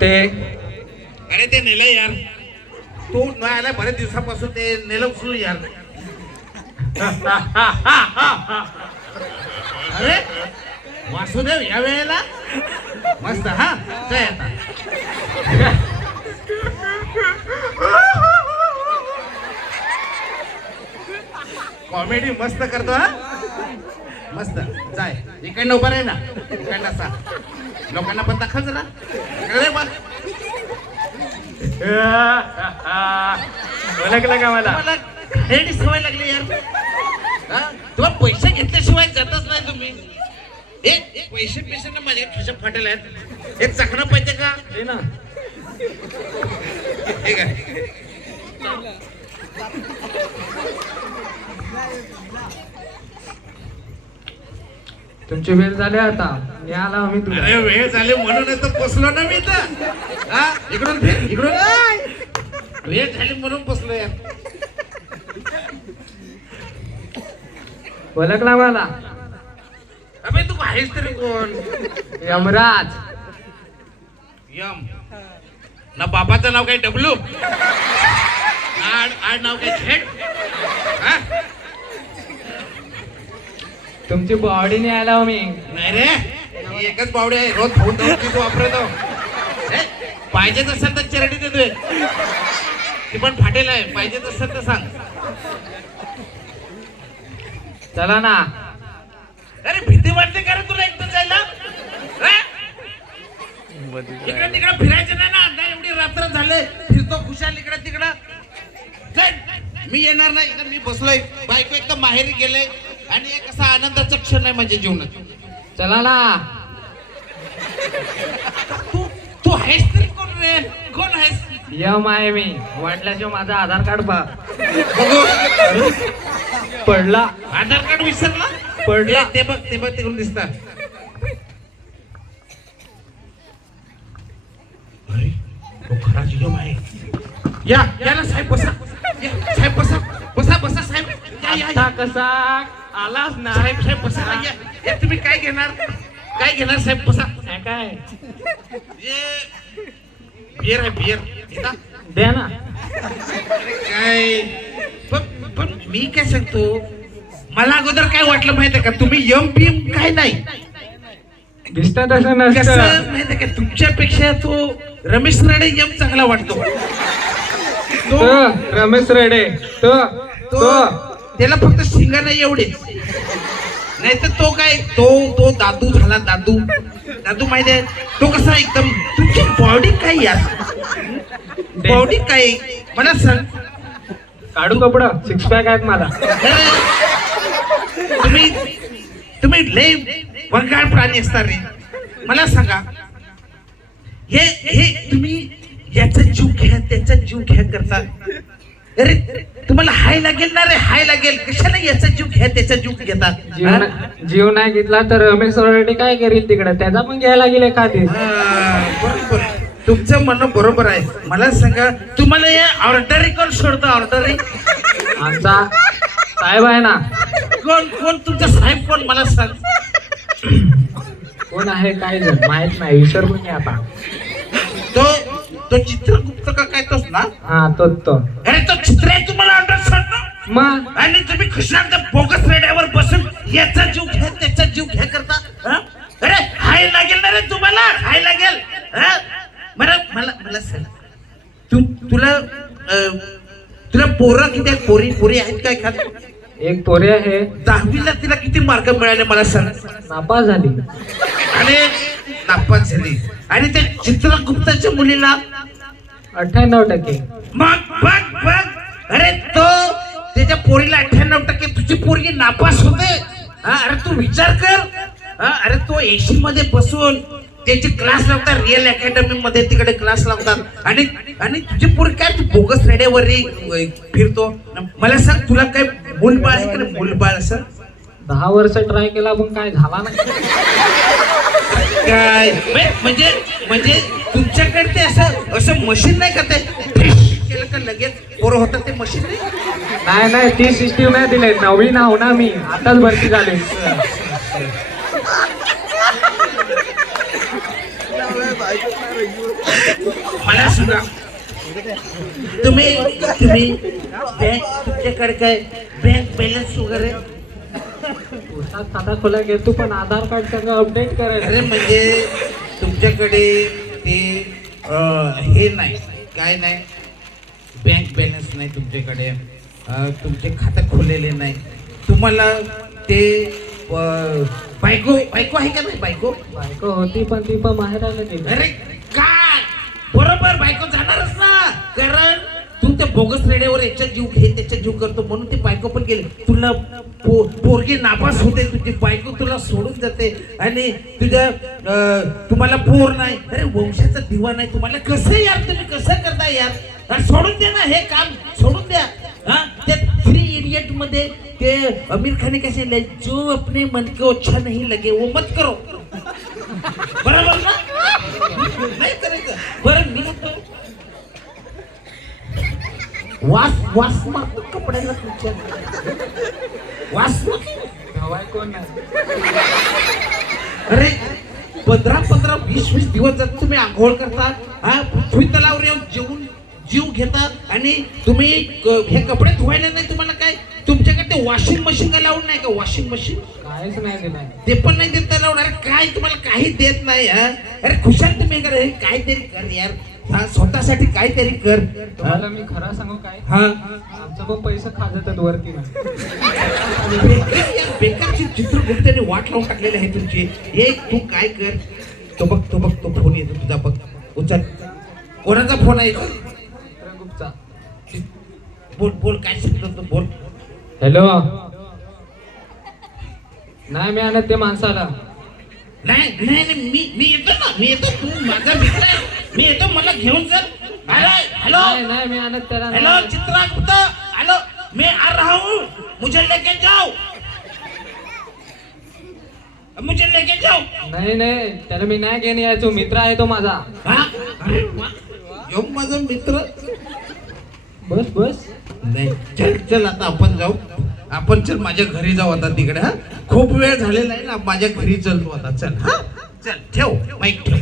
ते अरे ते नेलं यार. तू न आला बरेच दिवसापासून ते नेलं उचलू यार. अरे वासुदेव या वेळेला? मस्त हा? काय आता. कॉमेडी मस्त करतो हा? मस्त. जाय. इकडनं उभा राही ना. इकडनं असा लोकांना पण दाखल जरा. कळलं बा ओळखलं का मला? मला सवय लागली यार. हा? तुम्हाला पैसे घेतल्याशिवाय जातच नाही तुम्ही. एक पैसे पैसे ना माझ्या खिशा फाटेल आहेत. एक चखना पाहिजे का? ते ना. ठीक आहे तुमची वेळ झाली आता. मी आला आम्ही तुला अरे वेळ झाली म्हणूनच तर बसलो ना मी तर हा? इकडून फिर इकडून. वेळ झाली म्हणून बसलो यार ओळखला मला. अबे तू आहेस तरी कोण? यमराज. यम. ना बाबाचं नाव काय? डब्लू? आड आड नाव काय? झेड? हा? तुमची बॉडी नाही आला हो मी. नाही रे एकच बावडी आहे रोज फोन धरून ती तू वापरतो पाहिजेच असेल तर चरडी देतोय. ती पण फाटेल आहे पाहिजेच असेल तर सांग. चला ना. अरे भीती वाटते का रे तुला एकटं जायला? इकडे तिकडे फिरायचं नाही ना आता एवढी रात्र झाले फिरतो खुशाल इकडे तिकडं. मी येणार नाही मी बसलोय. बायको एकदम माहेरी गेले आणि एक आनंदाचा क्षण आहे माझ्या जीवनात. चला ना. तू तू आहेस तरी कोण रे? कोण आहेस? यम आहे मी. वाटल्याशिवाय माझा आधार कार्ड बघू. पडला. आधार कार्ड विसरला? पडला. ते बघ ते बघ तिकडून दिसतात या या ना साहेब बसा. साहेब बसा. बसा बसा साहेब. या या कसा? आलाच ना साहेब साहेब बसा ना, या या, तुम्ही काय घेणार? काय घेणार साहेब बसा हे काय? हे बियर आहे बियर घेता द्या ना. काय? पण पण मी काय सांगतो? मला अगोदर काय वाटलं माहितीये का? तुम्ही यम बिम काय नाही. दिसत तसं कसं नसतं माहितीये का? तुमच्यापेक्षा तो रमेश राणे यम चांगला वाटतो. तो तो रमेश रेडे. तो तो. त्याला फक्त शिंगा नाही एवढेच नाही तर तो काय तो तो दादू झाला दादू. दादू माहिती आहे? तो कसा एकदम तुमची बॉडी काय यार? बॉडी काय? मला सांग. काढू कपडा. सिक्स पॅक आहेत मला. तुम्ही तुम्ही लय वंगाळ प्राणी असता रे. मला सांगा. हे हे तुम्ही याचा जीव घ्या त्याचा जीव घ्या करता. अरे तुम्हाला हाय लागेल ना रे हाय लागेल. कशाला याचा जीव घ्या त्याचा जीव घेतात? जीव हा? ना- जीव नाही घेतला तर रमेश रेड्डी काय करील तिकडे? त्याचा पण घ्यायला गेले हा, बरोबर. तुमचं म्हणणं बरोबर आहे. मला सांगा तुम्हाला या ऑर्डरी कोण सोडतं ऑर्डरी आमचा साहेब आहे ना. कोण कोण तुमचा साहेब कोण? मला सांग. कोण आहे काय जण माहीत नाही विसर पण आता. तो तो चित्रगुप्त का काय तोच ना? हा तो तो. अरे तो चित्र आहे तुम्हाला सोडणं मग? आणि तुम्ही खुशाल त्या बोगस रेड्यावर बसून याचा जीव घ्या त्याचा जीव घ्या करता हा? अरे हाय लागेल ना रे तुम्हाला हाय लागेल हा? मला मला मला सांग. तू तुला अं, तुला पोरं किती आहेत? पोरी पोरी आहेत काय खात एक पोरी आहे. दहावीला तिला किती मार्क मिळाले मला सांग. नापास झाली. आणि नापास झाली. आणि त्या चित्रगुप्ताच्या मुलीला अठ्ठ्याण्णव टक्के. मग बघ बघ. अरे तो त्याच्या पोरीला अठ्ठ्याण्णव टक्के. तुझी पोरगी नापास होते. हा अरे तू विचार कर. हा अरे तो एसी मध्ये बसून त्याचे क्लास लावतात रिअल अकॅडमी मध्ये तिकडे क्लास लावतात. आणि आणि तुझे पोरी काय तू बोगस रेड्यावर फिरतो. मला सांग तुला काय मुलबाळ आहे का? मुलबाळ असं दहा वर्ष ट्राय केला पण काय झाला नाही. काय? म्हणजे म्हणजे तुमच्याकडे ते असं असं मशीन नाही का ते? केलं का लगेच? पोरं होतात ते मशीन नाही नाही नाही ती सिस्टीम नाही दिली. नवीन आहो ना मी. आताच भरती झाली. मला सांगा तुम्ही तुम्ही बँक तुमच्याकडे काय बँक बॅलन्स वगैरे? खाता खोला घेतो पण आधार कार्ड सगळं अपडेट करायचं. अरे म्हणजे तुमच्याकडे ते हे नाही काय नाही. बँक बॅलन्स नाही तुमच्याकडे. तुमचे खातं खोललेले नाही. तुम्हाला ते बायको बायको आहे का नाही बायको? बायको होती पण ती पण माहेराला गेली अरे काय? बरोबर बायको जाणारच ना. कारण बोगस रेड्यावर याच्यात जीव घे त्याच्यात जीव करतो. म्हणून ती बायको पण गेली. तुला पोरगी नापास होते तुझी बायको तुला सोडून जाते. आणि तुझ्या तुम्हाला पोर नाही. अरे वंशाचा दिवा नाही. तुम्हाला कसं यार तुम्ही कसं करता यार? सोडून द्या ना हे काम. सोडून द्या. हा त्या थ्री इडियटमध्ये ते आमिर खाने कसे जो अपने मन को अच्छा नहीं लगे वो मत करो. बरोबर ना? नाही करायचं. बरं मी वास वास मारतो कपड्याला तुमच्या वास? हवाय कोण अरे पंधरा पंधरा वीस वीस दिवस जर तुम्ही आंघोळ करता हा पृथ्वी तलावर येऊन जेवून जीव घेतात आणि तुम्ही हे कपडे धुवायला नाही तुम्हाला काय? तुमच्याकडे ते वॉशिंग मशीन का लावून नाही का? वॉशिंग मशीन काहीच नाही ते पण नाही देत अरे काय तुम्हाला काही देत नाही अरे खुशाल तुम्ही अरे काहीतरी कर यार. हा स्वतःसाठी काहीतरी कर. तुम्हाला मी खरं सांगू काय? हा. आमचं पण पैसे खाजतात वरती. बेकारची चित्रगुप्ताने वाट लावून टाकलेली आहे तुमची. एक तू काय कर? तो बघ तो बघ तो फोन येतो तुझा बघ. उचल. कोणाचा फोन आहे? चित्रगुप्तचा. बोल बोल काय सांगतो तो? बोल. हॅलो. नाही मी आणत ते माणसाला. नाही नाही नाही, मी मी येतो ना. मी येतो. तू माझा मित्र आहे. मी येतो मला घेऊन चल. अरे हॅलो. नाही नाही मी आणत त्याला हेलो नाही. चित्रागुप्त हेलो मैं आ रहा. हूँ मुझे लेके जाओ मुझे लेके जाओ नाही नाही त्याला मी नाही घेऊन यायचो. मित्र आहे तो माझा. हा? अरे वा. यो माझा मित्र. बस बस. नाही चल चल आता आपण जाऊ. आपण चल माझ्या घरी जाऊ आता तिकडे हा? खूप वेळ झालेला आहे ना माझ्या घरी चल तू आता. चल हा? चल ठेव. माईक ठेव.